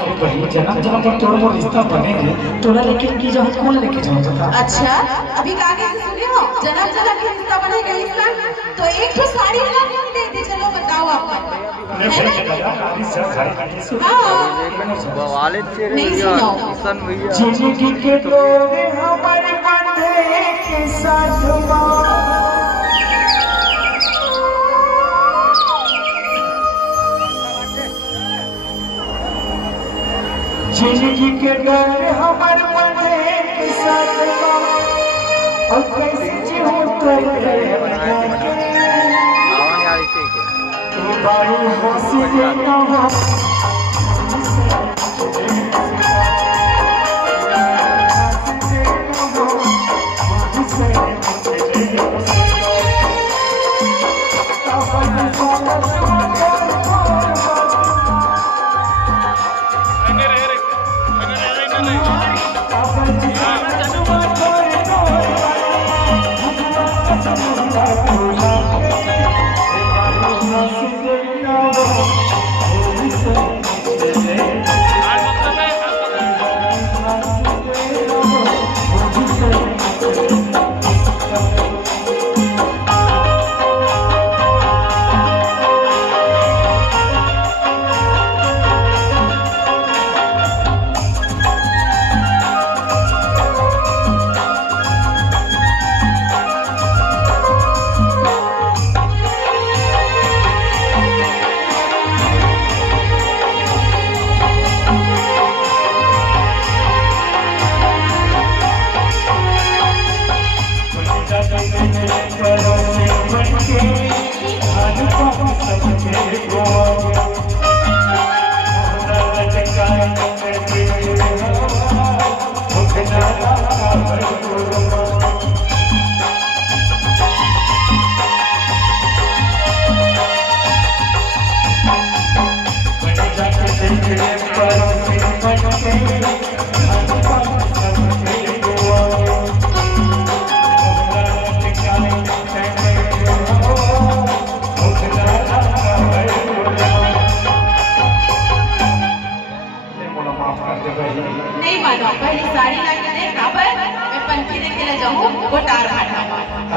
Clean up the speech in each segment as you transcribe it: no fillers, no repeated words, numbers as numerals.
अरे बहन जन्म जन्म पर तोड़ मोड़ रिश्ता बनेंगे तोड़ा लेकिन की जो कौन लेके जाओ था। अच्छा अभी आगे से सुने हो जन्म जन्म के रिश्ता बनेगा इसका तो एक तो साड़ी वाला नहीं दे दे चलो बताओ आप है ना वाले जिंदगी के तोड़े हमारे बंधे के साथ जिंदगी के डर हमारे बंधे के साथ और कैसे जीऊं तो बाई हंसी देना हो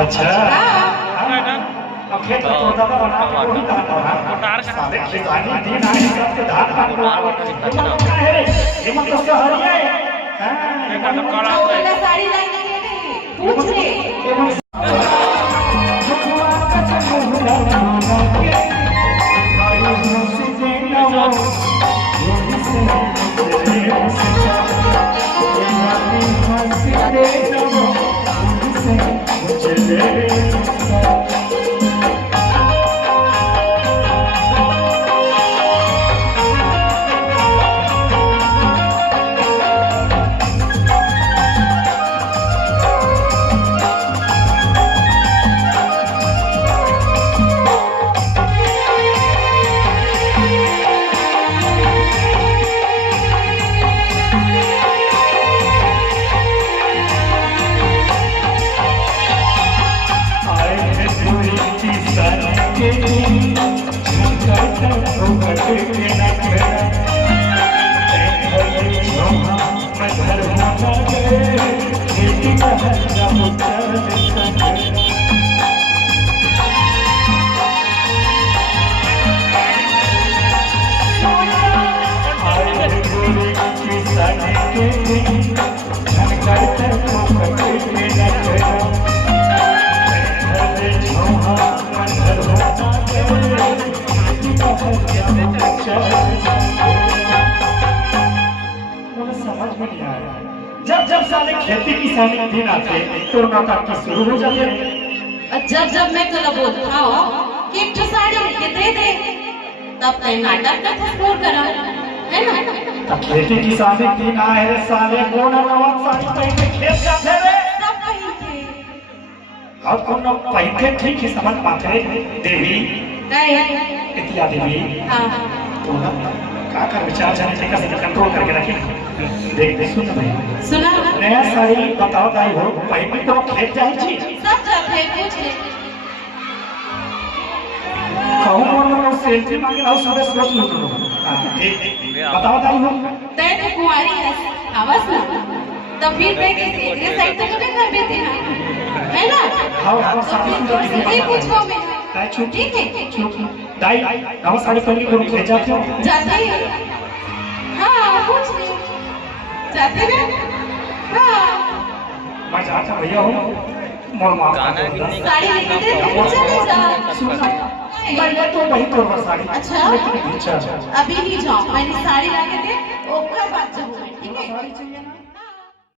अच्छा खेत में तोड़ता था बना के वही दाता है सारे खिलाड़ी दिन आए सब के धान का हिम्मत क्या है रे हिम्मत तो उसका हरी है हां एक आदम काला वाला साड़ी लाने के पूछ रे जब जब साले खेती किसानी के दिन आते तो नाटक की शुरू हो जाती है। जब जब मैं तो बोलता हूँ कि एक साड़ी उनके दे दे तब तक नाटक का स्कोर करा है ना। तो खेती किसानी के दिन आए रे साले कौन नवाब साड़ी पहन के खेत जाते रे सब पहन के अब कौन पहन के ठीक ही समझ पाते देवी नहीं इतिया देवी हां तो ना का कर विचार जाने से कैसे कंट्रोल करके रखे देख दे सुन भाई सुना नया साड़ी बताओ दाई हो पहले तो खेत जाए छी सब जाते हैं पूछ ले कहूं और सेल्फी मांगे आओ सब सोच लो बताओ ताई हो तय तो कुंवारी है आवाज ना तो फिर मैं कैसे एक साइड तो कभी कर देते हैं है ना हाँ हाँ साड़ी तो ये पूछो मैं ताई छुप ठीक है ताई हम साड़ी पहन के लोग ले जाते हो जाते ही हाँ पूछ ले जाते ना हाँ मैं जाता भैया हूँ मोर माँ गाना भी नहीं साड़ी लेके दे फिर चले जा मैं तो वही तो साड़ी अच्छा अच्छा अभी नहीं जाओ मैंने साड़ी ला के दे ओकर बात जब ठीक है